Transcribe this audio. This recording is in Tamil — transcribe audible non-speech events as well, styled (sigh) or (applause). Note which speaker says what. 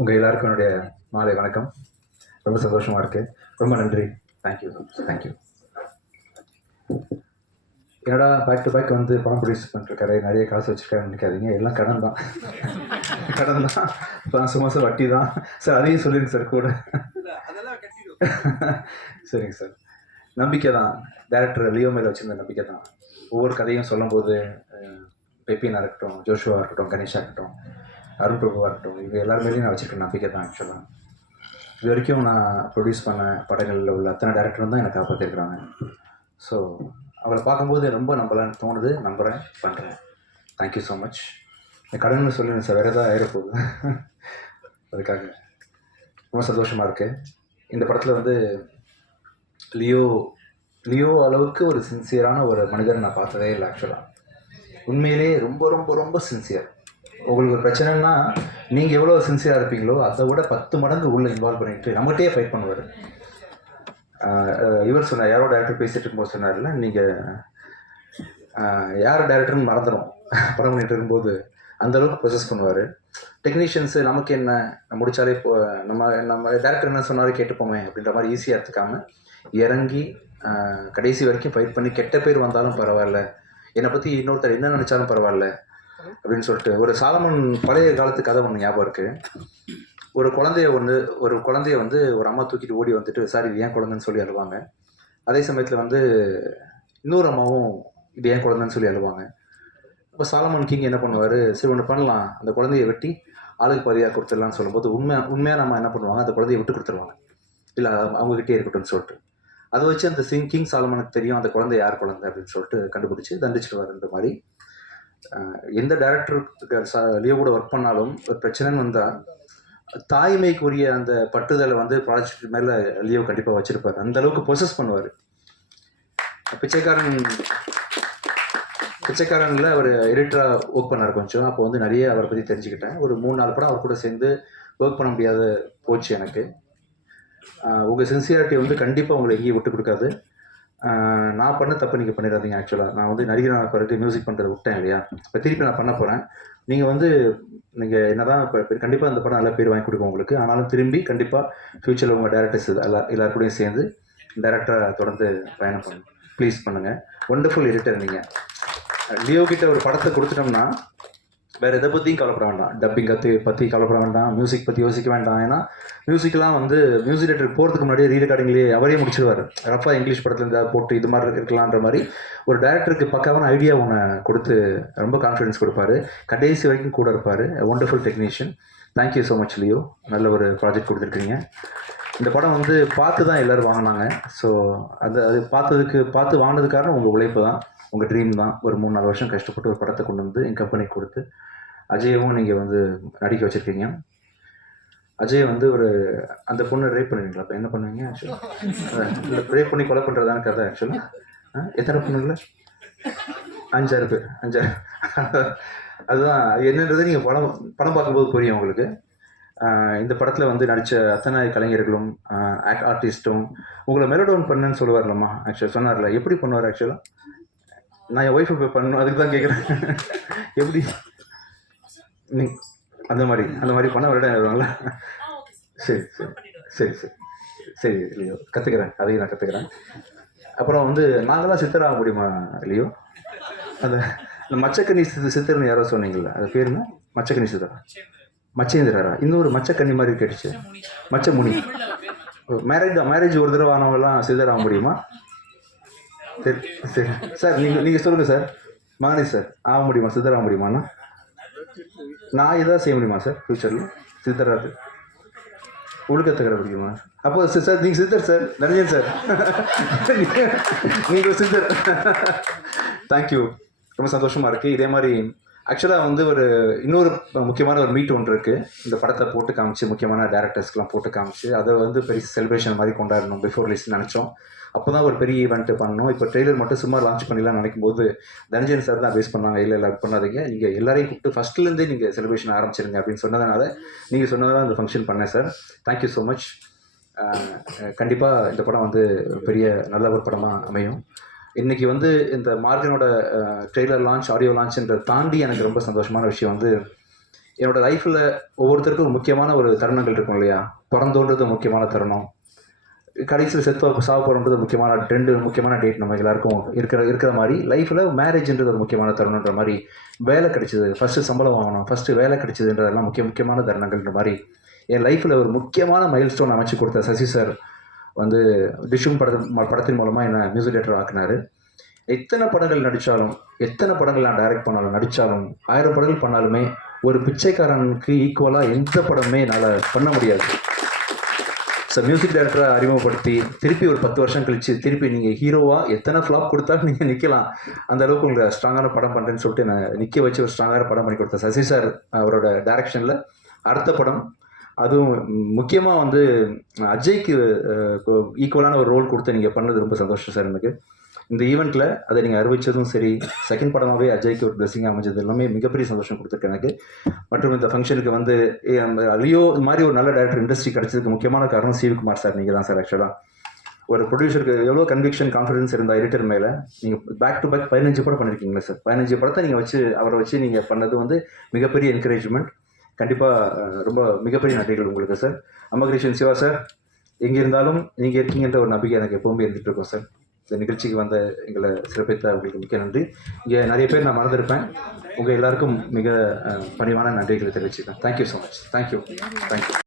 Speaker 1: உங்கள் எல்லாருக்கும் என்னுடைய மாலை வணக்கம். ரொம்ப சந்தோஷமாக இருக்குது ரொம்ப நன்றி. தேங்க்யூ தேங்க்யூ என்னடா பேக் டு பேக் வந்து பணம் ப்ரொடியூஸ் பண்ணிருக்காரு நிறைய காசு வச்சுருக்காருன்னு நினைக்காதீங்க. எல்லாம் கடன் தான். கடன் தான். மாதம் மாதம் வட்டி தான் சார் அதையும் சொல்லிடுங்க சார் கூட. சரிங்க சார் நம்பிக்கை தான். டேரக்டர் லியோ மேலே வச்சிருந்த நம்பிக்கை தான். ஒவ்வொரு கதையும் சொல்லும்போது அஹ், பெப்பினா இருக்கட்டும் ஜோஷுவா இருக்கட்டும் கணேஷா இருக்கட்டும் அருண் பிரபுவாக இருக்கட்டும் இவங்க எல்லாருமேலேயும் நான் வச்சிருக்க நம்பிக்கை தான் ஆக்சுவலாக இது வரைக்கும் நான் ப்ரொடியூஸ் பண்ண படங்களில் உள்ள அத்தனை டேரக்டரும் தான் எனக்கு காப்பாற்றிருக்கிறாங்க ஸோ அவளை பார்க்கும்போது ரொம்ப நம்பலான்னு தோணுது. நம்புகிறேன் பண்ணுறேன் தேங்க்யூ ஸோ மச் இந்த கடன் சொல்லி சார் வேறு ஏதாவது ஆயிரப்போகுது. அதுக்காக. ரொம்ப சந்தோஷமாக இருக்குது இந்த படத்தில் வந்து லியோ லியோ அளவுக்கு ஒரு சின்சியரான ஒரு மனிதரை நான் பார்த்ததே இல்லை ஆக்சுவலாக உண்மையிலேயே ரொம்ப ரொம்ப ரொம்ப சின்சியர் உங்களுக்கு ஒரு பிரச்சனைனா நீங்கள் எவ்வளோ சின்சியராக இருப்பீங்களோ அதை விட பத்து மடங்கு உள்ளே இன்வால்வ் பண்ணிட்டு நம்மகிட்டயே ஃபைட் பண்ணுவார். இவர் சொன்னார் யாரோ டேரக்டர் பேசிகிட்டு இருக்கும்போது சொன்னார்ல நீங்கள் யார் டேரக்டர்னு மறந்துடும் (laughs) படம் பண்ணிட்டு இருக்கும்போது அந்தளவுக்கு ப்ரொசஸ் பண்ணுவார். டெக்னீஷியன்ஸு நமக்கு என்ன? முடித்தாலே இப்போ நம்ம நம்ம டேரக்டர் என்ன சொன்னாலும் கேட்டுப்போமே அப்படின்ற மாதிரி ஈஸியாக எடுத்துக்காம இறங்கி கடைசி வரைக்கும் ஃபைட் பண்ணி கெட்ட பேர் வந்தாலும் பரவாயில்ல. என்னை பற்றி இன்னொருத்தர் என்ன நினச்சாலும் பரவாயில்ல அப்படின்னு சொல்லிட்டு ஒரு சாலமன் பழைய காலத்து கதை ஒன்று ஞாபகம் இருக்குது ஒரு குழந்தைய ஒன்று ஒரு குழந்தைய வந்து ஒரு அம்மா தூக்கிட்டு ஓடி வந்துட்டு சார் இது ஏன் குழந்தைன்னு சொல்லி அழுவாங்க? அதே சமயத்தில் வந்து இன்னொரு அம்மாவும் இது ஏன் குழந்தைன்னு சொல்லி அழுவாங்க? அப்போ சாலமன் கிங் என்ன பண்ணுவார்? சரி ஒன்று பண்ணலாம். அந்த குழந்தைய வெட்டி ஆளுக்கு பாதியாக கொடுத்துடலாம்னு சொல்லும்போது உண்மை உண்மையாக நம்ம என்ன பண்ணுவாங்க? அந்த குழந்தைய விட்டு கொடுத்துருவாங்க. இல்லை அவங்ககிட்டே இருக்கட்டும்னு சொல்லிட்டு. அதை வச்சு அந்த சிங் கிங் சாலமனுக்கு தெரியும் அந்த குழந்தை யார் குழந்தை அப்படின்னு சொல்லிட்டு கண்டுபிடிச்சி தண்டிச்சிடுவார் இந்த மாதிரி. எந்த டேரக்டருக்கு லியோ கூட ஒர்க் பண்ணாலும் ஒரு பிரச்சனைன்னு வந்தால் தாய்மைக்குரிய அந்த பட்டுதலை வந்து ப்ராஜெக்ட் மேலே லியோ கண்டிப்பாக வச்சுருப்பார். அந்த அளவுக்கு ப்ரொசஸ் பண்ணுவார். பிச்சைக்காரன் பிச்சைக்காரனில் அவர் எடிட்டராக ஒர்க் பண்ணார் கொஞ்சம். அப்போ வந்து நிறைய அவரை பற்றி தெரிஞ்சுக்கிட்டேன். ஒரு மூணு நாலு படம் அவர் கூட சேர்ந்து ஒர்க் பண்ண முடியாத போச்சு எனக்கு. உங்கள் சின்சியாரிட்டி வந்து கண்டிப்பாக உங்களை எங்கேயும் விட்டு கொடுக்காது. நான் பண்ண தப்பு நீங்கள் பண்ணிடாதீங்க ஆக்சுவலாக நான் வந்து நடிகரான பிறகு மியூசிக் பண்ணுறதை விட்டேன் இல்லையா? இப்போ திருப்பி நான் பண்ண போகிறேன் நீங்கள் வந்து நீங்கள் என்ன தான் இப்போ கண்டிப்பாக அந்த படம் நல்ல பேர் வாங்கி கொடுக்கும் உங்களுக்கு. ஆனாலும் திரும்பி கண்டிப்பாக ஃப்யூச்சரில் உங்கள் டேரக்டர்ஸ் எல்லா எல்லார் கூடயும் சேர்ந்து டேரக்டராக தொடர்ந்து பயணம் பண்ணுங்க ப்ளீஸ் பண்ணுங்கள் ஒண்டர்ஃபுல் எடிட்டர் நீங்கள் லியோ கிட்ட ஒரு படத்தை கொடுத்துட்டோம்னா வேறு எதை பற்றியும் கவலைப்பட வேண்டாம். டப்பிங் கற்று பற்றி கவலைப்பட வேண்டாம். மியூசிக் பற்றி யோசிக்க வேண்டாம். ஏன்னா மியூசிக்லாம் வந்து மியூசிக் டேரக்டர் போகிறதுக்கு முன்னாடியே ரீ ரெக்கார்டிங்லேயே அவரே முடிச்சிடுவார் ரஃபாக இங்கிலீஷ் படத்தில் இருந்தால் போட்டு இது மாதிரி இருக்கலான்ற மாதிரி ஒரு டேரக்டருக்கு பக்காவான ஐடியா ஒன்று கொடுத்து ரொம்ப கான்ஃபிடன்ஸ் கொடுப்பாரு. கடைசி வரைக்கும் கூட இருப்பார். Wonderful technician thank you so much Leo நல்ல ஒரு ப்ராஜெக்ட் கொடுத்துருக்கீங்க. இந்த படம் வந்து பார்த்து தான் எல்லோரும் வாங்கினாங்க. ஸோ அது அது பார்த்ததுக்கு பார்த்து வாங்கினது காரணம் உங்கள் உழைப்பு தான். உங்கள் ட்ரீம் தான். ஒரு மூணு நாலு வருஷம் கஷ்டப்பட்டு ஒரு படத்தை கொண்டு வந்து என் கம்பெனிக்கு கொடுத்து அஜயவும் நீங்கள் வந்து நடிக்க வச்சுருக்கீங்க. அஜய் வந்து ஒரு அந்த பொண்ணை ரேப் பண்ணுவீங்களா அப்போ என்ன பண்ணுவீங்க ஆக்சுவலாக ரேப் பண்ணி கொலை பண்ணுறதான கதை ஆக்சுவலாக எத்தனை பொண்ணுங்கள அஞ்சாறு பேர் அஞ்சாறு. அதுதான் என்னன்றது நீங்கள் படம் படம் பார்க்கும்போது புரியும் உங்களுக்கு. இந்த படத்தில் வந்து நடித்த அத்தனை கலைஞர்களும் ஆர்டிஸ்ட்டும் உங்களை மெலோடவுன் பண்ணுன்னு சொல்லுவார்லம்மா ஆக்சுவலாக சொன்னார்ல. எப்படி பண்ணுவார் ஆக்சுவலாக நான் என் ஒய்ஃபை போய் பண்ணணும். அதுக்கு தான் கேட்குறேன் எப்படி? நீ அந்த மாதிரி அந்த மாதிரி பண்ண ஒரு இடம் வருவாங்களா சரி சரி. சரி சரி. சரி லியோ. கற்றுக்கிறேன் அதையும் நான் கற்றுக்கிறேன் அப்புறம் வந்து நாங்களாம் சித்தராக முடியுமா லியோ? அந்த இந்த மச்சக்கன்னி சித்த சித்தர்னு யாரோ சொன்னீங்கல்ல அது பேர் என்ன? மச்சக்கன்னி சித்தரா? மச்சேந்திரரா? இன்னொரு மச்சக்கன்னி மாதிரி கேட்டுச்சு. மச்சமுனி. மேரேஜ் மேரேஜ் ஒரு தடவை ஆனவங்கலாம் சித்தராக முடியுமா? சரி சரி சார் நீங்கள் நீங்கள் சொல்லுங்கள் சார். மகனே சார் ஆக முடியுமா? சித்தராக முடியுமாண்ணா நான் எதாவது செய்ய முடியுமா சார் ஃப்யூச்சரில் சித்தராது ஒழுக்கத்துக்கிற பிடிக்குமா அப்போ சார் நீங்கள் சித்தர் சார் நரஞ்சன் சார். நீங்கள் சித்தர். தேங்க்யூ ரொம்ப சந்தோஷமாக இருக்குது இதே மாதிரி ஆக்சுவலாக வந்து ஒரு இன்னொரு முக்கியமான ஒரு மீட் ஒன்று இருக்குது இந்த படத்தை போட்டு காமிச்சு முக்கியமான டேரக்டர்ஸ்க்கெலாம் போட்டு காமிச்சு அதை வந்து பெரிய செலிப்ரேஷன் மாதிரி கொண்டாடணும் பிஃபோர் ரிலீஸ் நினச்சோம். அப்போ தான் ஒரு பெரிய ஈவெண்ட்டு பண்ணோம். இப்போ ட்ரெய்லர் மட்டும் சும்மா லான்ச் பண்ணலாம் நினைக்கும் போது தனஞ்சன் சார் தான் பேஸ் பண்ணாங்க. இல்லை இல்லை பண்ணாதீங்க. நீங்கள் எல்லாரையும் கூப்பிட்டு ஃபஸ்ட்லேருந்தே நீங்கள் செலிப்ரேஷன் ஆரம்பிச்சிருங்க அப்படின்னு சொன்னதுனால நீங்கள் சொன்னதால அந்த ஃபங்க்ஷன் பண்ணேன் சார் தேங்க்யூ ஸோ மச் கண்டிப்பாக இந்த படம் வந்து பெரிய நல்ல ஒரு படமாக அமையும். இன்றைக்கி வந்து இந்த மார்கனோட ட்ரெய்லர் லான்ச் ஆடியோ லான்ச்ன்றதை தாண்டி எனக்கு ரொம்ப சந்தோஷமான விஷயம் வந்து என்னோட லைஃப்பில் ஒவ்வொருத்தருக்கும் ஒரு முக்கியமான ஒரு தருணங்கள் இருக்கும் இல்லையா? பிறந்தோன்றது முக்கியமான தருணம். கடைசியில் செத்து சாவ போகிறோன்றது முக்கியமான ரெண்டு முக்கியமான டேட் நம்ம எல்லாருக்கும் இருக்கிற இருக்கிற மாதிரி லைஃப்பில் மேரேஜ்ன்றது ஒரு முக்கியமான தருணன்ற மாதிரி வேலை கிடைச்சது. ஃபஸ்ட்டு சம்பளம் வாங்கணும் ஃபஸ்ட்டு வேலை கிடைச்சதுன்றதெல்லாம் முக்கிய முக்கியமான தருணங்கள்ன்ற மாதிரி என் லைஃப்பில் ஒரு முக்கியமான மைல் ஸ்டோன் அமைச்சு கொடுத்த சசி சார் வந்து டிஷும் படத்தின் படத்தின் மூலமாக என்னை மியூசிக் டேரக்டர் ஆக்குனாரு. எத்தனை படங்கள் நடித்தாலும் எத்தனை படங்கள் நான் டைரக்ட் பண்ணாலும் நடித்தாலும் ஆயிரம் படங்கள் பண்ணாலுமே ஒரு பிச்சைக்காரனுக்கு ஈக்குவலாக எந்த படமே என்னால் பண்ண முடியாது. ஸோ மியூசிக் டைரக்டரை அறிமுகப்படுத்தி திருப்பி ஒரு பத்து வருஷம் கழிச்சு திருப்பி நீங்கள் ஹீரோவாக எத்தனை ஃப்ளாப் கொடுத்தாலும் நீங்கள் நிற்கலாம் அந்த அளவுக்கு உங்களுக்கு ஸ்ட்ராங்கான படம் பண்ணுறேன்னு சொல்லிட்டு நான் நிற்க வச்சு ஒரு ஸ்ட்ராங்கான படம் பண்ணி கொடுத்தேன். சசி சார் அவரோட டேரக்ஷனில் அடுத்த படம் அதுவும் முக்கியமாக வந்து அஜய்க்கு ஈக்குவலான ஒரு ரோல் கொடுத்து நீங்கள் பண்ணது ரொம்ப சந்தோஷம் சார் எனக்கு. இந்த ஈவெண்ட்டில் அதை நீங்கள் அறிவிச்சதும் சரி செகண்ட் படமாகவே அஜய்க்கு ஒரு பிளெஸிங் அமைஞ்சது எல்லாமே மிகப்பெரிய சந்தோஷம் கொடுத்துருக்கு எனக்கு. மற்றும் இந்த ஃபங்க்ஷனுக்கு வந்து ஏ, இது லியோ மாதிரி ஒரு நல்ல டேரக்டர் இண்டஸ்ட்ரி கிடைச்சதுக்கு முக்கியமான காரணம் சிவகுமார் சார் நீங்கள் தான் சார் ஆக்சுவலாக ஒரு ப்ரொடியூசருக்கு எவ்வளோ கன்விக்ஷன் கான்ஃபிடன்ஸ் இருந்தால் எடிட்டர் மேலே நீங்கள் பேக் டு பேக் பதினஞ்சு படம் பண்ணியிருக்கீங்களா சார். பதினஞ்சு படத்தை நீங்கள் வச்சு அவரை வச்சு நீங்கள் பண்ணது வந்து மிகப்பெரிய என்கரேஜ்மெண்ட் கண்டிப்பாக ரொம்ப மிகப்பெரிய நன்றிகள் உங்களுக்கு சார் அம்மகிருஷ்ணன் சிவா சார் எங்கே இருந்தாலும் நீங்கள் இருக்கீங்கன்ற ஒரு நம்பிக்கை எனக்கு எப்போவுமே இருந்துகிட்டு இருக்கோம் சார் இந்த நிகழ்ச்சிக்கு வந்த எங்களை சிறப்பித்த உங்களுக்கு மிக்க நன்றி. இங்கே நிறைய பேர் நான் மறந்துருப்பேன். உங்கள் எல்லாருக்கும் மிக பணிவான நன்றிகளை தெரிவிச்சுக்கேன் thank you so much thank you thank you